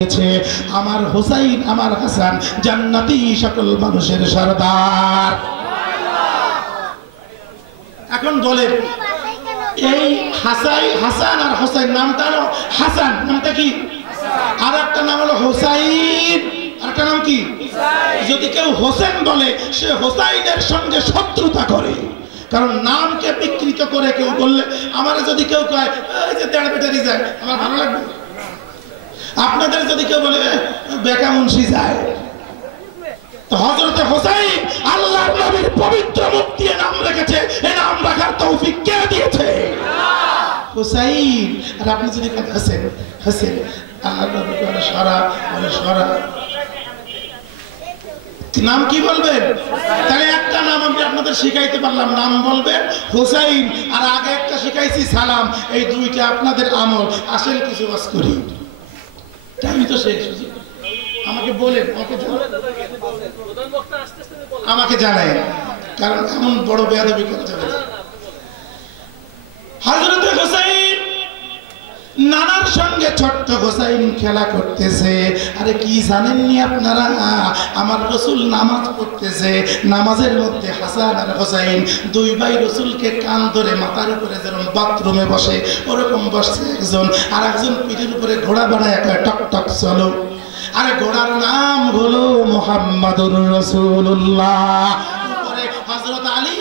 আমার হুসাইন আমার হাসান জান্নাতি সকল মানুষের সরদার। এখন বলেন এই হাসান আর হুসাইন নামটা হলো হাসান, নামটা কি? আর একটা নাম হলো হুসাইন, আর একটা নাম কি? যদি কেউ হোসেন বলে সে হুসাইনের সঙ্গে শত্রুতা করে, কারণ নামকে বিকৃত করে কেউ বললে আমার যদি কেউ কয় এই যে দেড় বেটারি যায় আমার ভালো লাগবে, আপনাদের যদি কেউ বলে বেকা মুন্সি যায়, তো হযরত হুসাইন আল্লাহর নবীর পবিত্র মুখ দিয়ে নাম রেখেছে, এই নাম রাখার তৌফিক কে দিয়েছে? হুসাইন। আর আপনি যদি হাসেন হাসেন আল্লাহর নবী করে সরা বলে সরা, নাম কি বলবেন? তাহলে একটা নাম আমি আপনাদের শিখাইতে পারলাম, নাম বলবেন হুসাইন, আর আগে একটা শিখাইছি সালাম। এই দুইটা আপনাদের আমল। আসেন কিছু ওয়াজ করি, আমি তো শেখ আমাকে বলেন, আমাকে জানাই, কারণ এমন বড় বেয়াদবি করতে হবে। হযরত হুসাইন নানার সঙ্গে ছোট্ট হুসাইন খেলা করতেছে। আরে কি জানেননি আপনারা, আমার রাসূল নামাজ পড়তেছে, নামাজের মধ্যে হাসান আর হুসাইন দুই ভাই রাসূলকে কান ধরে মাথার উপরে যেরকম বাথরুমে বসে ওরকম বসছে একজন, আর একজন পিঠের উপরে ঘোড়া বানায় টক টক চলো। আরে ঘোড়ার নাম হলো মুহাম্মাদুর রাসূলুল্লাহ। উপরে হযরত আলী,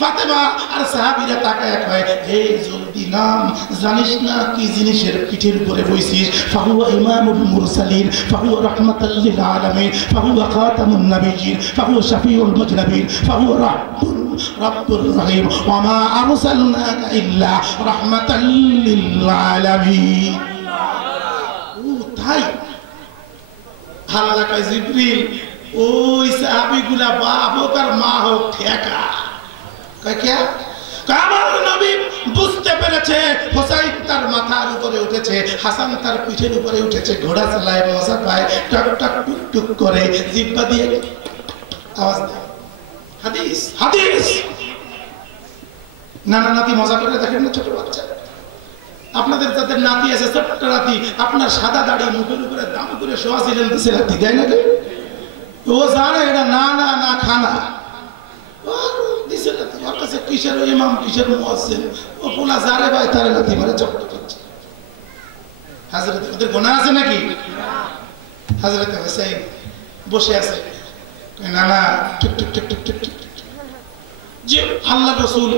ফাতেমা আর সাহাবীরা তাকায় কয় হে জলদি নাম, জানিস না কি জিনিসের পিঠের উপরে বইছিস? ফাহুয়া ইমামুল মুরসালিন, ফাহুয়া রাহমাতাল লিল আলামিন, ফাহুয়া খাতামুন নবিয়্যিন, ফাহুয়া শাফিউল মুজনাবিন, ফাহুয়া রাব্বুর রহিম, ওয়া মা আরসালনাকা ইল্লা রাহমাতাল লিল আলামিন। ও তাই আল্লাহ কয় জিবরিল ওই সাহাবীগুলা বাপ হোক আর মা হোক ঠেকা। কয় কে? আমার নবী বুঝতে পেরেছে হুসাইন তার মাথার উপরে উঠেছে, হাসান তার পিঠের উপরে উঠেছে, ঘোড়া চালায়, মজা পায়, টক টক টুক টুক করে জিহ্বা দিয়ে আওয়াজ দেয়। হাদিস হাদিস নানা নাতি মজা করে দেখেন না, ছোট বাচ্চা। আপনাদের যাদের নাতি আছে ছোট্ট নাতি, আপনার সাদা দাড়ি মুখের উপরে দাম করে শোয়া ছিলেন দিছে নাতি, দেয় না? ও জানে এটা না না না খানা দিছে নাতি, ওর কাছে কিসের ইমাম কিসের মুয়াজ্জিন, ও পোলা জারে ভাই তারে নাতি মারে চক্র করছে। হযরত ওদের গুনাহ আছে নাকি? হযরত হুসাইন বসে আছে, না না টুক টুক টুক টুক টুক যে আল্লাহ রাসূল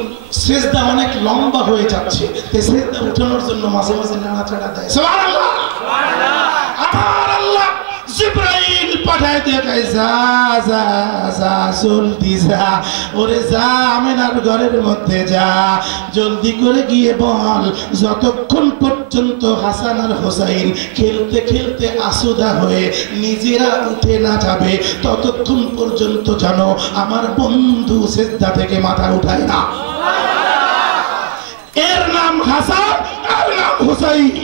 সিজদা অনেক লম্বা হয়ে যাচ্ছে, এই সিজদা উঠানোর জন্য মাঝে মাঝে নাড়াচাড়া দেয়। সুবহানাল্লাহ সুবহানাল্লাহ। আমার আল্লাহ জিবরাইল পাঠায় দিয়ে কয় যা যা যা জলদি যা, ওরে যা আমিনার ঘরের মধ্যে যা, জলদি করে গিয়ে বল যতক্ষণ পর্যন্ত হাসান আর হুসাইন খেলতে খেলতে আসুদা হয়ে নিজেরা উঠে না যাবে ততক্ষণ পর্যন্ত যেন আমার বন্ধু সিজদা থেকে মাথা উঠায় না। এর নাম হাসান, এর নাম হুসাইন।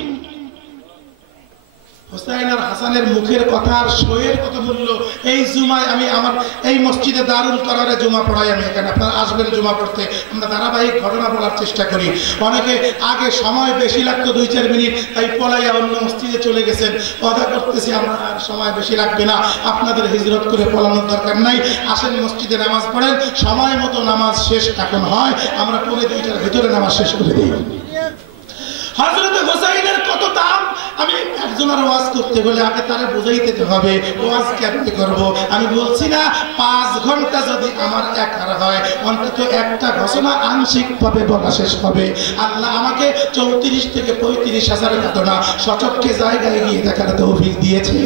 হুসাইন আর হাসানের মুখের কথা আর শোয়ের কথা বললো। এই জুমায় আমি আমার এই মসজিদে দারুল করারে জুমা পড়াই, আমি এখানে আপনারা আসবেন জুমা পড়তে। আমরা ধারাবাহিক ঘটনা বলার চেষ্টা করি। অনেকে আগে সময় বেশি লাগতো 2-4 মিনিট, তাই পলাইয়া অন্য মসজিদে চলে গেছেন। কথা করতেছি আমরা আর সময় বেশি লাগবে না, আপনাদের হিজরত করে পলানোর দরকার নাই। আসেন মসজিদে নামাজ পড়েন, সময় মতো নামাজ শেষ এখন হয়, আমরা পরে 2টার ভিতরে নামাজ শেষ করে দিই। হযরত হুসাইনের কত দাম, আমি একজনের ওয়াজ করতে গেলে আগে তারে বুঝাইতে হবে ওয়াজ কেমনে করব। আমি বলছি না 5 ঘন্টা যদি আমার একার হয় অন্তত একটা ঘোষণা আংশিকভাবে বলা শেষ হবে। আল্লাহ আমাকে 34 থেকে 35 হাজার ঘটনা সচক্ষে জায়গায় গিয়ে দেখার তৌফিক দিয়েছে।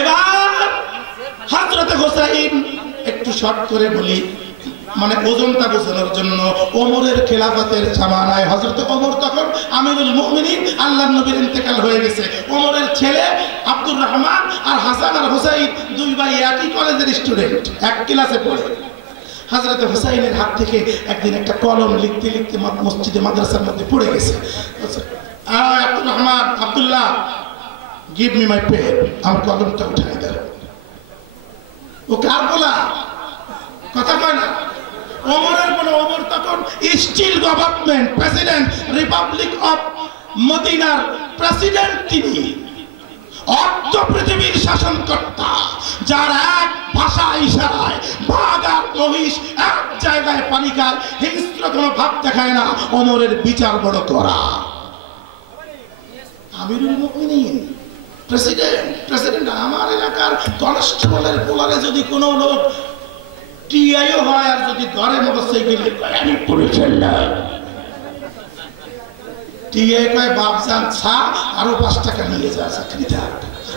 এবার হযরত হুসাইন একটু শর্ট করে বলি, মানে ওজনটা বোঝানোর জন্য। ওমরের খেলাফতের জামানায় হযরত ওমর তখন আমিরুল মুমিনিন, আল্লাহর নবীর ইন্তেকাল হয়ে গেছে। ওমরের ছেলে আব্দুর রহমান আর হাসান আর হুসাইন দুই ভাই একই কলেজের স্টুডেন্ট, এক ক্লাসে পড়ে। হযরত হুসাইনের হাত থেকে একদিন একটা কলম লিখতে লিখতে মসজিদে মাদ্রাসার মধ্যে পড়ে গেছে। Abdur Rahman, Abdullah, give me my pen, আমার কলমটা উঠাই দেন। ও কার বলা কথা কয় না। ওমরের বলে, ওমর তখন still government, president, republic of মদিনার প্রেসিডেন্ট তিনি, অর্ধ পৃথিবীর শাসনকর্তা, যার এক ভাষা ইশারায় বাঘ আর মহিষ এক জায়গায় পানি খায়, হিংস্র কোনো ভাব দেখায় না। ওমরের বিচার বড় করা। আমিরুল মুমিনিন প্রেসিডেন্ট আমার এলাকার কনস্টেবলের পোলারে যদি কোনো লোক টিআইও হয় আর যদি ধরে মোটরসাইকেলে কয় আমি পুলিশের লোক, টিআই কয় বাপজান ছা আরো 5 টাকা নিয়ে যা চাকরি থাক।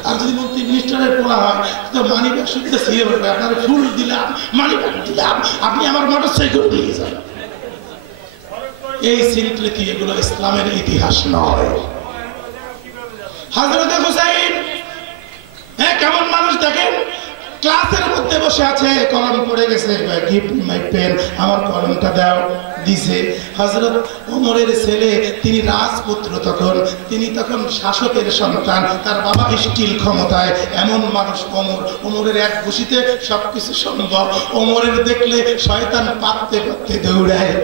আর যদি মন্ত্রী মিনিস্টারের পোলা হয় তো মানি ব্যাগ শুনতে ছিঁড়ে পড়বে, আপনার ফুল দিলাম, মানি ব্যাগ দিলাম, আপনি আমার মোটরসাইকেল নিয়ে যান। এই স্বীকৃতি, এগুলো ইসলামের ইতিহাস নয়। হযরত হুসাইন কেমন মানুষ দেখেন, ক্লাসের মধ্যে বসে আছে, কলম পড়ে গেছে, গিভ মি মাই পেন, আমার কলমটা দাও, দিছে। হযরত ওমরের ছেলে, তিনি রাজপুত্র, তিনি তখন শাসকের সন্তান, তার বাবা স্টিল ক্ষমতায়, এমন মানুষ ওমর। ওমরের এক ঘুষিতে সবকিছু সম্ভব। ওমরের দেখলে শয়তান পাততে পাততে দৌড়ায়।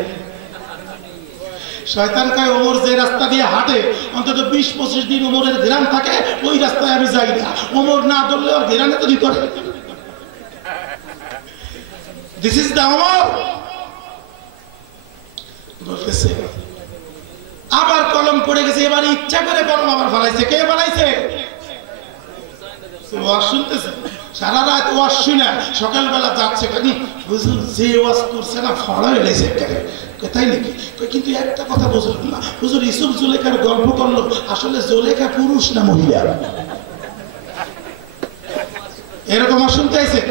শয়তান কয় ওমর যে রাস্তা দিয়ে হাঁটে অন্তত 20-25 দিন ওমরের ঘেরান থাকে, ওই রাস্তায় আমি যাই না। ওমর না ধরলে ওর ঘেরানে তো দিতে পারে। দিস ইজ দ্য ওমর বলতেছে। আবার কলম পড়ে গেছে, এবার ইচ্ছা করে কলম আবার ফলাইছে। কে ফলাইছে? ওয়াজ শুনতেছে, সারা রাত ওয়াজ শুনে সকালবেলা যাচ্ছে, হুজুর যে ওয়াজ করছে না ফড়া হয়েছে একেবারে। তাই নাকি? কিন্তু একটা কথা বুঝলাম না, হুজুর ইউসুফ জুলেখার গল্প করলো, আসলে জুলেখা পুরুষ না মহিলা? এরকম শুনতে আইছে।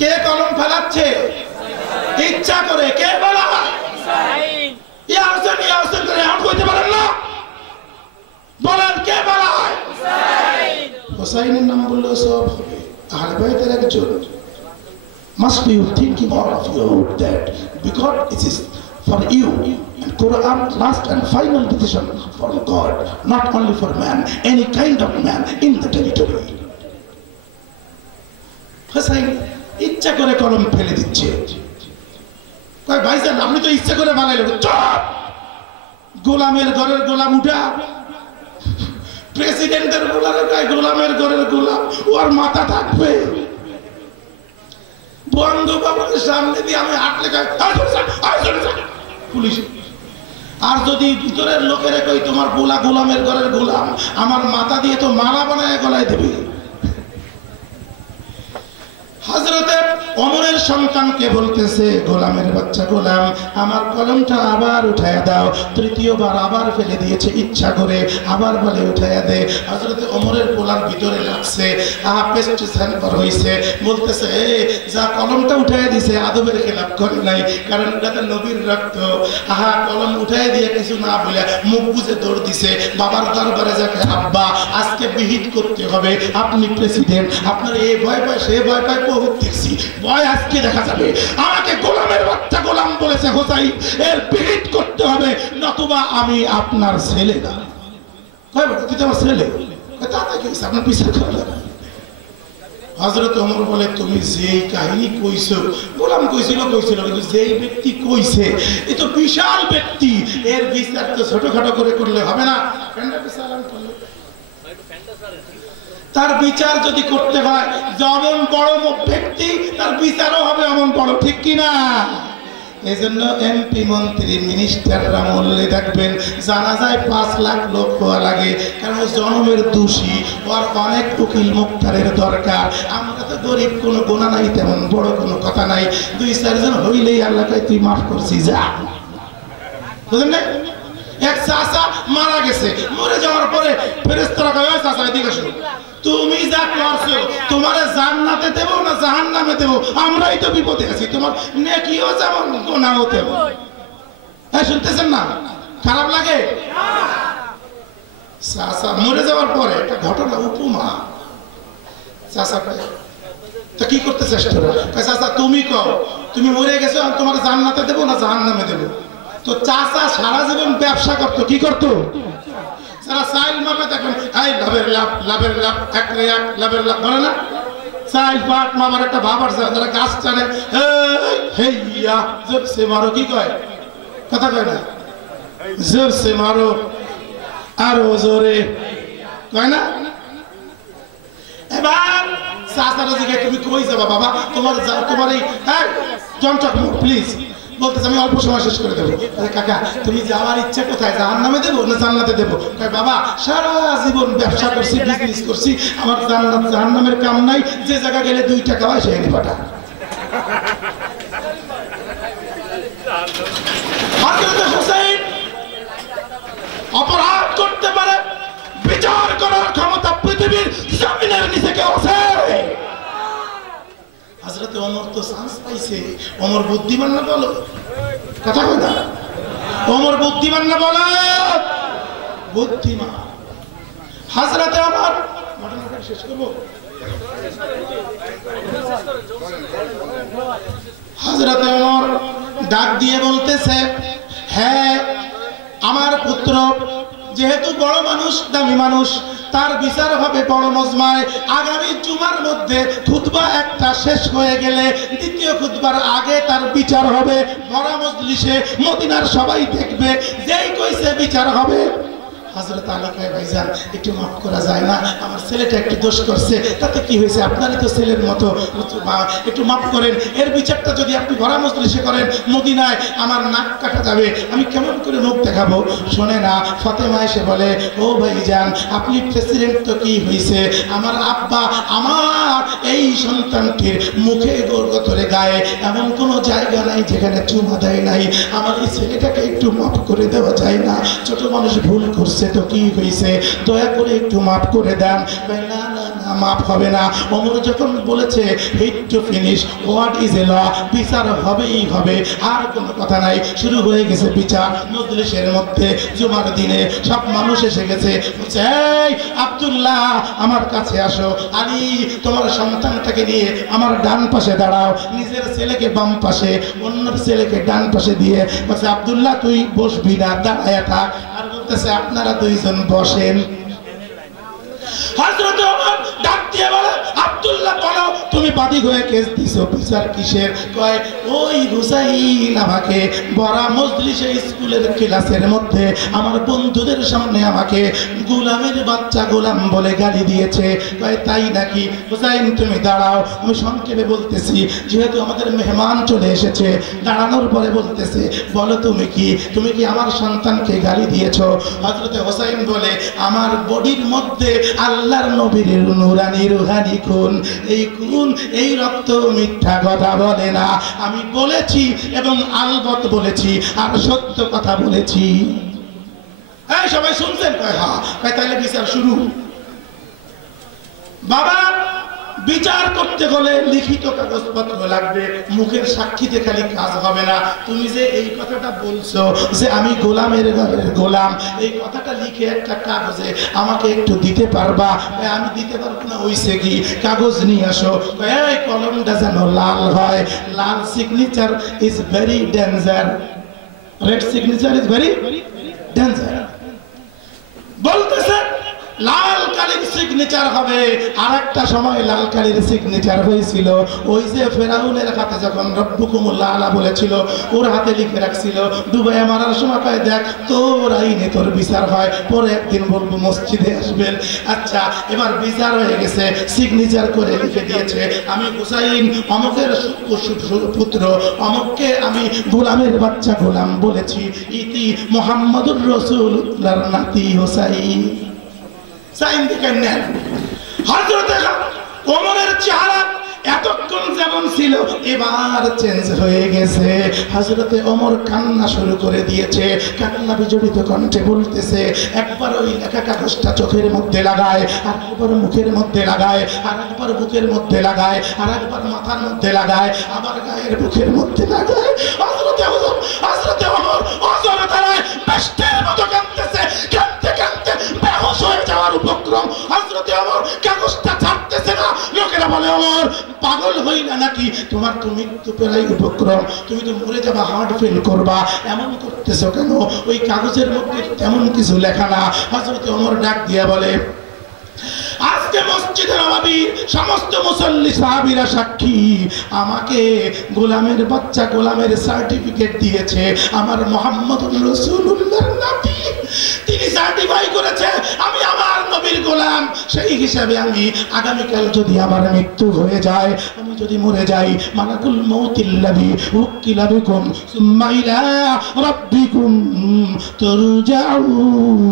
কে কলম ফেলাচ্ছে? ইচ্ছা করে। কে ফেলায়? ইয়া হোসেন করে এখন কইতে পারেন না? বলেন কে ফেলায়? হুসাইনের নাম বললেও সব হবে। আহলে বাইতের একজন। Must be you thinking all of you that because it is for you and Quran last and final decision from God, not only for man, any kind of man in the territory. Hussain ইচ্ছা করে কলম ফেলে দিচ্ছে। কয় ভাইজান আপনি তো ইচ্ছা করে বানাইলেন। চুপ! গোলামের ঘরের গোলাম উঠা, প্রেসিডেন্টের গোলামের কয় গোলামের ঘরের গোলাম, ওর মাথা থাকবে। বঙ্গভবনের সামনে দিয়ে আমি হাঁটলে পুলিশ। আর যদি ভিতরের লোকের কই তোমার গোলা গোলামের ঘরের গোলাম, আমার মাথা দিয়ে তো মালা বানায় গলায় দেবে। হযরতে ওমরের সন্তানকে বলতেছে, গোলামের বাচ্চা গোলাম, আমার কলমটা আবার উঠায়া দাও। তৃতীয়বার আবার ফেলে দিয়েছে ইচ্ছা করে, আবার বলে উঠায়া দে। হযরতে ওমরের গোলাম ভিতরে লাগছে, পেস্টিসাইড হইছে, বলতেছে যা কলমটা উঠায়া দিছে আদবের খেলাপ করে নাই, কারণ ওটাতে নবীর রক্ত। কলম উঠায়া দিয়ে কিছু না বলে মুখ বুঝে দৌড় দিছে বাবার দরবারে, যাকে আব্বা আজকে বিহিত করতে হবে, আপনি প্রেসিডেন্ট, আপনার এই ভয় পায় সে ভয় পায়, বহুত দেখছি ভয় আজকে দেখা যাবে। আমাকে গোলামের বাচ্চা গোলাম বলেছে হোসাইন, এর বিহিত করতে হবে, নতুবা আমি আপনার ছেলে না। কয় বেটা তুই তো আমার ছেলে? তাতে কি হয়েছে, আপনার পিছিয়ে খাওয়া। হযরত ওমর বলে তুমি যেই কাহিনী কইছো, গোলাম কইছিল কিন্তু যেই ব্যক্তি কইছে এ তো বিশাল ব্যক্তি, এর বিচার তো ছোটখাটো করে করলে হবে না। তার বিচার যদি করতে হয় যেমন বড় ব্যক্তি, তার বিচারও হবে এমন বড়, ঠিক কিনা? এই জন্য এমপি মন্ত্রী মিনিস্টাররা মূল্যে দেখবেন জানাজায় 5 লাখ লোক হওয়া লাগে, কারণ জনমের দোষী, ওর অনেক উকিল মুক্তারের দরকার। আমরা তো গরিব, কোনো গোনা নাই, তেমন বড় কোনো কথা নাই, 2-4 জন হইলেই আল্লাহ কয় তুই মাফ করছি যা। বুঝলেন না? এক চাচা মারা গেছে, মরে যাওয়ার পরে ফেরেশতারা কয় ওই চাচা এদিকে আসো, তুমি যা করছো তোমারে জান্নাতে দেব না জাহান্নামে দেব, আমরাই তো বিপদে আছি, তোমার নেকিও যেমন গুনাহও তেমন। হ্যাঁ শুনতেছেন না? খারাপ লাগে? চাচা মরে যাওয়ার পরে একটা ঘটনা উপমা। চাচা কয় তা কি করতে চেষ্টা করো? চাচা তুমি কও, তুমি মরে গেছো, তোমার জান্নাতে দেব না জাহান্নামে দেব? তো চাচা সারা জীবন ব্যবসা করতো, কি করতো? সারা সাইল মাপে দেখেন, এই লাভের লাভ, লাভের লাভ, একরে এক লাভের লাভ, বলে না? সাইল পাট মামার একটা ভাব আছে, যারা গাছ টানে হেইয়া জোরসে মারো, কি কয়? কথা কয় না? জোরসে মারো। আরো জোরে কয় না? এবার চাচারা জিজ্ঞে তুমি কই যাবা বাবা, তোমার এই জনচক প্লিজ বলতেছে আমি অল্প সময় শেষ করে দেবো। কাকা তুমি যাওয়ার ইচ্ছা কোথায়, জাহান্নামে দেবো না জান্নাতে দেবো? বাবা সারা জীবন ব্যবসা করছি, বিজনেস করছি, আমার জান্নাত জাহান্নামের কাম নাই, যে জায়গা গেলে 2 টাকা হয় সেই নিবাটা। হযরত হুসাইন অপরাধ করতে পারে, বিচার করার ক্ষমতা পৃথিবীর জমিনের নিচে কেউ আছে? হযরত ওমর তো চান্স পাইছে। ওমর বুদ্ধিমান না বলো? কথা কই না? ওমর বুদ্ধিমান না বলো? বুদ্ধিমান। হযরত ওমর শেষ করব। হযরত ওমর ডাক দিয়ে বলতেছে, হ্যাঁ আমার পুত্র যেহেতু বড় মানুষ, দামি মানুষ, তার বিচার হবে বড় মজমায়। আগামী জুমার মধ্যে খুতবা একটা শেষ হয়ে গেলে দ্বিতীয় খুতবার আগে তার বিচার হবে বড় মজলিসে, মদিনার সবাই দেখবে। যেই কইছে বিচার হবে, হযরত আলী কয় ভাইজান একটু মাফ করা যায় না, আমার ছেলেটা একটু দোষ করছে, তাতে কি হয়েছে, আপনারই তো ছেলের মতো, একটু মাফ করেন। এর বিচারটা যদি আপনি ভরা মজলিসে করেন, মদিনায় আমার নাক কাটা যাবে, আমি কেমন করে মুখ দেখাবো? শোনে না, ফাতেমা এসে বলে, ও ভাইজান আপনি প্রেসিডেন্ট তো কি হয়েছে, আমার আব্বা আমার এই সন্তানটির মুখে গোরগতরে গায়ে এমন কোনো জায়গা নাই যেখানে চুমা দেয় নাই, আমার এই ছেলেটাকে একটু মাফ করে দেওয়া যায় না? ছোট মানুষ ভুল করছে তো কি হয়েছে, দয়া করে একটু মাফ করে দেন। না না না, মাফ হবে না। ওমর যখন বলেছে hit to finish, what is a law, বিচার হবেই হবে, আর কোনো কথা নাই। শুরু হয়ে গেছে বিচার মজলিসের মধ্যে। জুমার দিনে সব মানুষ এসে গেছে। বলছে, এই আব্দুল্লাহ আমার কাছে আসো, আলী তোমার সন্তানটাকে নিয়ে আমার ডান পাশে দাঁড়াও। নিজের ছেলেকে বাম পাশে, অন্য ছেলেকে ডান পাশে দিয়ে বলছে, আব্দুল্লাহ তুই বসবি না, দাঁড়ায় থাক। আর বলতেছে আপনারা দুইজন বসেন। হযরত ওমর ডাক দিয়ে বলে, আব্দুল্লাহ বলো তুমি বাদী হয়ে কেস দিছো, বিচার কিসের? কয় ওই হুসাইন আমাকে বড় মজলিসে স্কুলের ক্লাসের মধ্যে আমার বন্ধুদের সামনে আমাকে গোলামের বাচ্চা গোলাম বলে গালি দিয়েছে। কয় তাই নাকি? হুসাইন তুমি দাঁড়াও। আমি সংক্ষেপে বলতেছি, যেহেতু আমাদের মেহমান চলে এসেছে। দাঁড়ানোর পরে বলতেছে, বলো তুমি কি আমার সন্তানকে গালি দিয়েছো? হযরত হুসাইন বলে, আমার বডির মধ্যে আল্লাহর নবীর নূরানি রুহানি খুন, এই খুন এই রক্ত মিথ্যা কথা বলে না। আমি বলেছি এবং আলবত বলেছি, আর সত্য কথা বলেছি। হ্যাঁ সবাই শুনছেন? হ্যাঁ। তাহলে বিচার শুরু। বাবা বিচার করতে হলে লিখিত কাগজপত্র লাগবে, মুখের সাক্ষীতে খালি কাজ হবে না। তুমি যে এই কথাটা বলছো যে আমি গোলামের ঘরের গোলাম, এই কথাটা লিখে একটা কাগজে আমাকে একটু দিতে পারবা? আমি দিতে পারবো না। হইছে কি, কাগজ নিয়ে আসো। এই কলমটা যেন লাল হয়, লাল signature is very danger, red signature is very danger. বলতেছে লাল কালির সিগনেচার হবে। আর একটা সময় লাল কালির সিগনেচার হয়েছিল ওই যে ফেরাউনের হাতে যখন রব্বুকুমুল আলা বলেছিল, ওর হাতে লিখে রাখছিল ডুবাই মারার সময় পায়, দেখ তোর আইনে তোর বিচার হয়, পরে একদিন বলবো মসজিদে আসবেন। আচ্ছা এবার বিচার হয়ে গেছে, সিগনেচার করে লিখে দিয়েছে, আমি হুসাইন অমকের পুত্র, অমককে আমি গোলামের বাচ্চা গোলাম বলেছি। ইতি মুহাম্মাদুর রাসূলুল্লাহর নাতি হুসাইন। সাইন দেখেন নেন। হযরত ওমরের চেহারা এতক্ষণ যেমন ছিল এবার চেঞ্জ হয়ে গেছে। হযরতে ওমর কান্না শুরু করে দিয়েছে, কান্না বিজড়িত কণ্ঠে বলতেছে, একবার ওই লেখা কাগজটা চোখের মধ্যে লাগায়, আর একবার মুখের মধ্যে লাগায়, আর একবার বুকের মধ্যে লাগায়, আর একবার মাথার মধ্যে লাগায়, আবার গায়ের বুকের মধ্যে লাগায়। হযরতে ওমর অজরে দাঁড়ায় বেষ্টের মতো কাঁদতেছে, কাঁদতে কাঁদতে বেহুশ হয়ে যাওয়ার উপক্রম। হযরতে ওমর কাগজটা ছাড়তেছে না। লোকেরা বলে, ওমর পাগল হইলা নাকি, তোমার তো মৃত্যু পেরাই উপক্রম, তুমি তো মরে যাবা, হার্ট ফেল করবা, এমন করতেছো কেন? ওই কাগজের মধ্যে তেমন কিছু লেখা না। হযরত ওমর ডাক দিয়া বলে, আজকে মসজিদে নববীর সমস্ত মুসল্লি সাহাবীরা সাক্ষী, আমাকে গোলামের বাচ্চা, গোলামের সার্টিফিকেট দিয়েছে আমার মুহাম্মদুর রাসূলুল্লাহর নাতি। তিনি সার্টিফাই করেছে আমি আমার নবীর গোলাম। সেই হিসাবে আমি আগামীকাল যদি আমার মৃত্যু হয়ে যায়, আমি যদি মরে যাই, মালাকুল মউতিল্লাযী উকিলা বিকুম সুম্মা ইলা রাব্বিকুম তুরজাউন,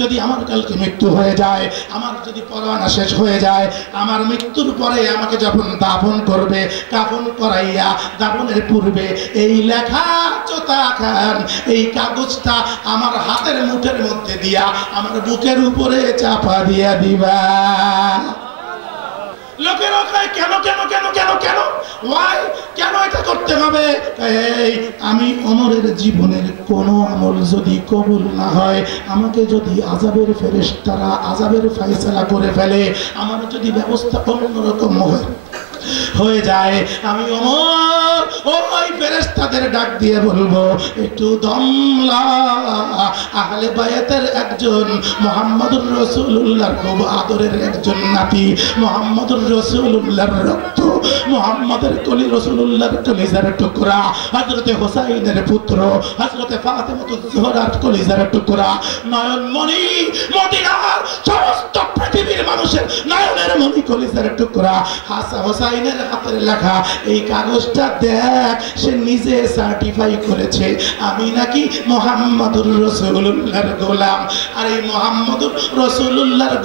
যদি আমার কালকে মৃত্যু হয়ে যায়, আমার যদি পরোয়ানা শেষ হয়ে যায়, আমার মৃত্যুর পরে আমাকে যখন দাফন করবে, কাফন করাইয়া দাফনের পূর্বে এই লেখা চোতা খান, এই কাগজটা আমার হাতের মুঠের মধ্যে দিয়া আমার বুকের উপরে চাপা দিয়া দিবা। লোকেরা কয় কেন কেন কেন কেন কেন ওয়াই কেন এটা করতে হবে? এই আমি ওমরের জীবনের কোনো আমল যদি কবুল না হয়, আমাকে যদি আযাবের ফেরেশতারা আযাবের ফয়সালা করে ফেলে, আমার যদি ব্যবস্থা অন্যরকম হয়ে যায়, আমি ওমর ওই ফেরেশতাদের ডাক দিয়ে বলবো, একটু দমলা আহলে বায়াতের একজন মুহাম্মদুর রাসূলুল্লাহর খুব আদরের একজন নাতি, মুহাম্মদুর রাসূলুল্লাহর রক্ত, মুহাম্মদের কলি রাসূলুল্লাহর কলিজার টুকরা, হযরতে হোসাইনের পুত্র হযরতে ফাতেমাতুজ জোহরার কলিজার টুকরা, নয়নমণি, মদিনার সমস্ত পৃথিবীর মানুষের নয়নের মণি, কলিজার টুকরা হাসান হোসাইনের হাতের লেখা এই কাগজটা দেখ, সে নিজে সার্টিফাই করেছে আমি নাকি মুহাম্মদুর রাসূলুল্লাহর গোলাম। আর এই মুহাম্মদুর রাসূলুল্লাহর